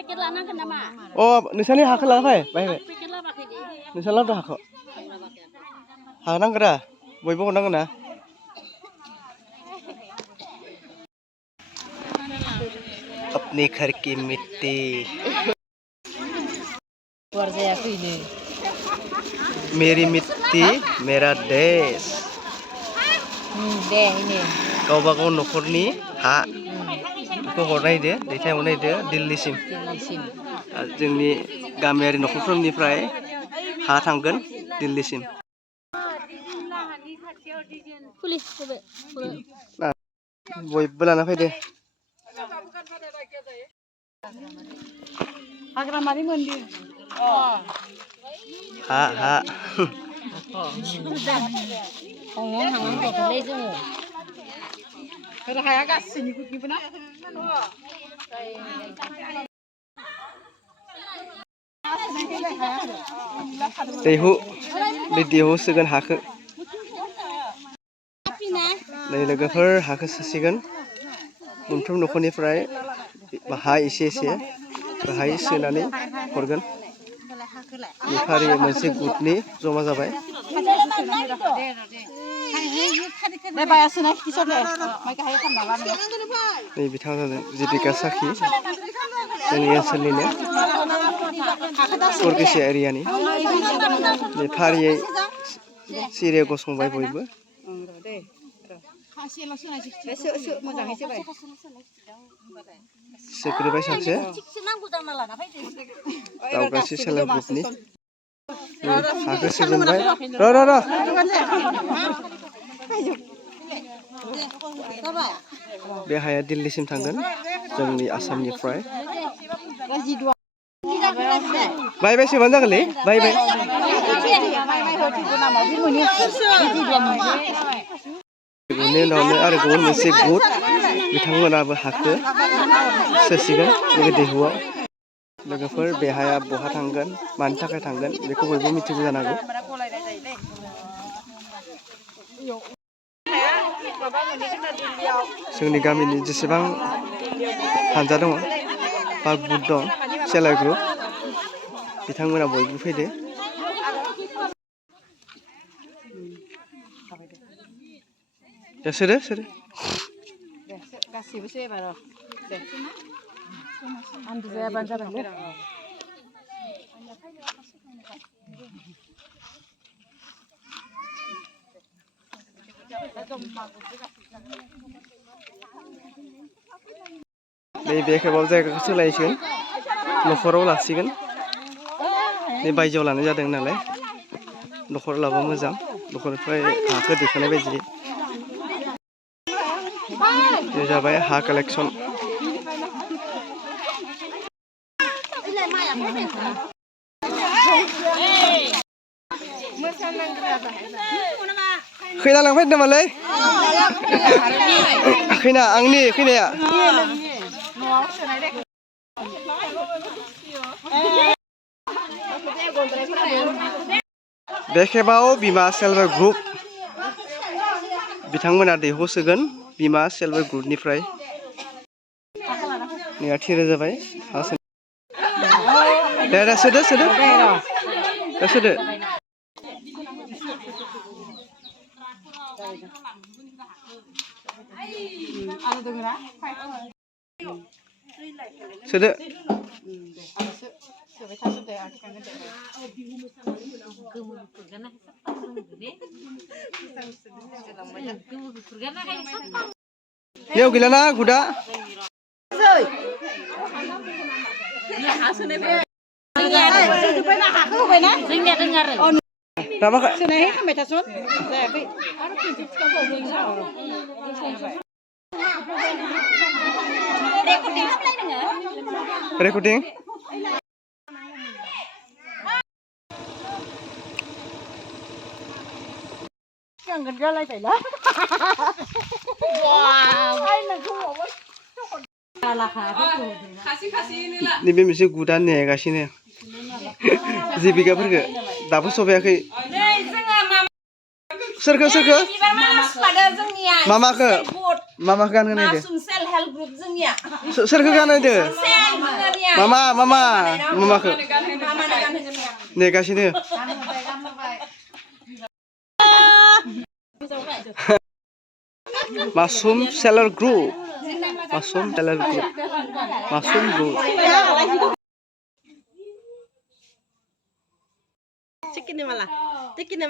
अ नोंसानि हाखौ लाना फै बाहाय नोंसानावथ' हाखौ हानांगोन रा बयबो हरनांगोन ना अपने घर की मिट्टी मेरी मिट्टी मेरा देश गावबा गाव न'खरनि हा बेखौ हरनाय दे दैथायहरनाय दे दिल्लीसिम जोंनि गामियारि न'खरफोरनिफ्राय हा थांगोन दिल्लीसिम बयबो लाना फैदो हाग्रामारि मन्दिर हा हा हाया गासैनि गुदनिबो ना दैहु बे दैहु सोगोन हाखौ नै लोगोफोर हाखौ सोसिगोन मोनफ्रोम न'खरनिफ्राय हा एसे एसे बाहाय सोनानै हरगोन बेफारि मोनसे गुटनि जमा जाबाय नै बिथाङा जादों जिबिका साखि जोंनि ओनसोलनिनो सरगेसिया एरियानि बे फारियै सिरिया गसंबाय बयबो सेक्रेटारि सासे दावगासि सेल्फ हेल्प ग्रुपनि हाखौ सोजोनबाय र' बे हाया दिल्लीसिम थांगोन जोंनि आसामनिफ्राय बाय बाय सोबानो जागोनलै बाय बाय बेनि उनावनो आरो गुबुन मोनसे गुट बिथांमोनाबो हाखौ सोसिगोन बे दैहुआव लोगोफोर बे हाया बहा थांगोन मानि थाखाय थांगोन बेखौ बयबो मिथिगौ जानांगौ जोंनि गामिनि जेसेबां हानजा दङ बा गुट दं सेल्फ हेल्प ग्रुप बिथांमोना बयबो फैदो सोदो गासिबो एबार दे आन्दो जायाबानो जाबाय बे खेबाव जायगाखौ सोलायसिगोन न'खराव लासिगोन बे बायजोआव लानाय जादों नालाय न'खराव लाबा मोजां न'खरनिफ्राय हाखौ दैखांनाय बायदि बे जाबाय हा कालेक्सन खैना लांफैदों नामालै खैना आंनि खैनाया बे खेबाव बिमा सेल्फ हेल्प ग्रुप बिथांमोना दैहु सोगोन बिमा सेल्फ हेल्प ग्रुपनिफ्राय नैया थिरा जाबाय दे सोदो बेयाव गैलाना गुदा रेकर्डिं नैबे मोनसे गुदा नेगासिनो जिबिकाफोरखौ दाबो सफैयाखै सोरखौ मामाखौ गानहोनायदो सोरखौ गानहोदो मामाखौ नेगासिनो Masum seller group Masum group chicken वाला चिकन